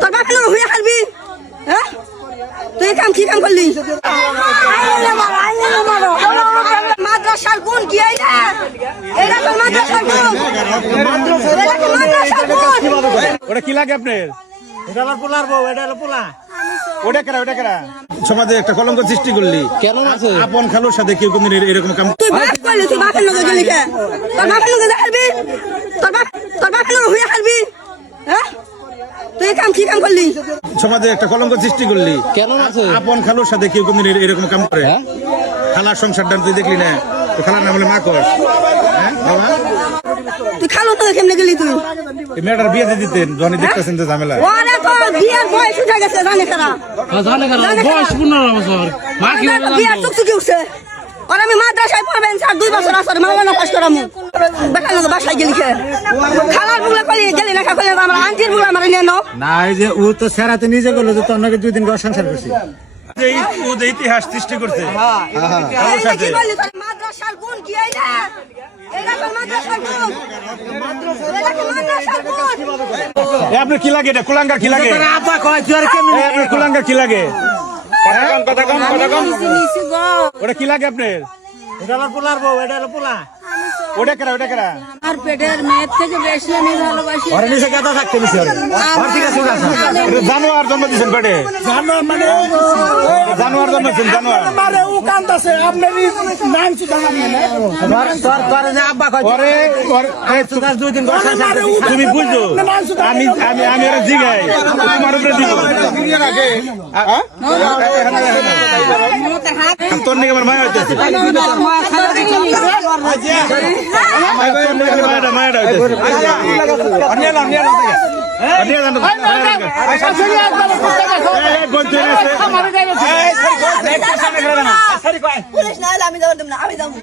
তোর বাপের লোক হইয়া খালবি হ্যাঁ তুই কাম কি কাম করলি মাদ্রাসার গুণ কি এটা তোর মাদ্রাসার গুণ ওটা কি লাগে আপনার? এটা হলো পোলার বউ, এটা হলো পোলা। ওটা কেরা সমাজে একটা কলঙ্ক সৃষ্টি করলি কেন? আপন খালুর সাথে কেউ কোনদিন এরকম কাম? তুই বাপ করলি, তুই বাপের লোক গেলি কে? তোর বাপের লোক খালবি, তোর বাপের লোক হইয়া খালবি হ্যাঁ তুই কাম কি কাম করলি? সমাজে একটা কলঙ্ক সৃষ্টি করলি কেন? আপন খালুর সাথে কেউ কোনদিন এরকম কাম করে? খালার সংসারটা তুই দেখলি না? তো খালার নাম হলে মা কর। হ্যাঁ বাবা, তুই খালু তো কেমনে গেলি তুই? এই মেয়েটার বিয়ে দিয়ে দিতেন যখন দেখতেছেন যে ঝামেলা। ওরে তো বিয়ের বয়স উঠে গেছে, জানে কারা? বয়স 15 বছর মা কি বিয়ের চুকচুকি উঠছে। আর আমি মাদ্রাসায় পড়বেন স্যার 2 বছর আসরে মাওলানা পাস করামু। বেকার লোক বাসায় গেলি কে? খালার বুলা কলি গেলি না কলি আমার আন্টির বুলা আমার নিয়ে নাও। না, এই যে ও তো সেরাতে নিজে গেল যে তোর নাকি 2 দিন ঘর সংসার করছি। যে ইতিহাস সৃষ্টি করছে এই যে কি বললি তোর মাদ্রাসার গুণ কি এইটা? এইটা তোর মাদ্রাসার গুণ। এটা কি মাদ্রাসার গুণ? আপনার কি লাগে? এটা কুলাঙ্গার কি লাগে? আব্বা কয় তুই আর কেমন আপনার কুলাঙ্গার কি লাগে? কথা কম ওটা কি লাগে আপনার? এটা হলো পোলার বউ, এটা হলো পোলা। ওটা কেরা আর পেটের মেয়ের থেকে বেশি আমি ভালোবাসি। ওরে নিচে কেদা থাকতে নিছি ওরে। ওর থেকে সুখ আছে। জানোয়ার জন্ম দিয়েছেন পেটে? জানোয়ার মানে জানোয়ার জন্ম দিয়েছেন জানোয়ার? মারে ও কান্দাছে, আপনারই নাম সুদা নামে না। তোর যে আব্বা কয় ওরে তুই 2 দিন ঘর সংসার করছিস। তুমি বুঝছো আমি আমি আমি এরা জিগাই তোমার উপরে দিব তোর নাকি আমার মায়া হইতেছে মায়াটা হইতেছে পুলিশ না হলে আমি যাবো না, আমি যাবো।